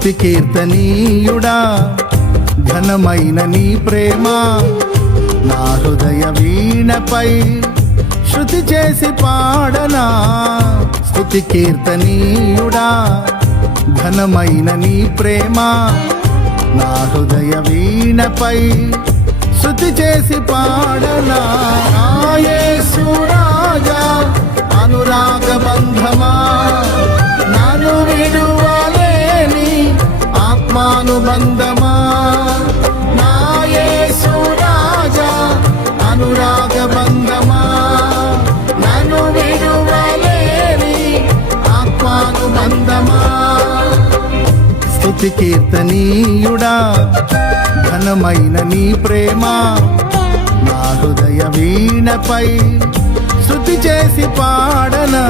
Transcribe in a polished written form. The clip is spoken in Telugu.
స్తుతి కీర్తనీయుడా ఘనమైన నీ ప్రేమ నా హృదయ వీణపై శృతి చేసి పాడనా. స్తుతి కీర్తనీయుడా ఘనమైన నీ ప్రేమ నా హృదయ వీణపై శృతి చేసి పాడనా. నా యేసు రాజా అనురాగ బంధమా నన్ను విడువలేని ఆత్మానుబంధమా. నా యేసు రాజా అనురాగ బంధమా నన్ను విడువలేని ఆత్మానుబంధమా. స్తుతి కీర్తనీయుడా ఘనమైన నీ ప్రేమ నా హృదయ వీణపై శృతి చేసి పాడనా.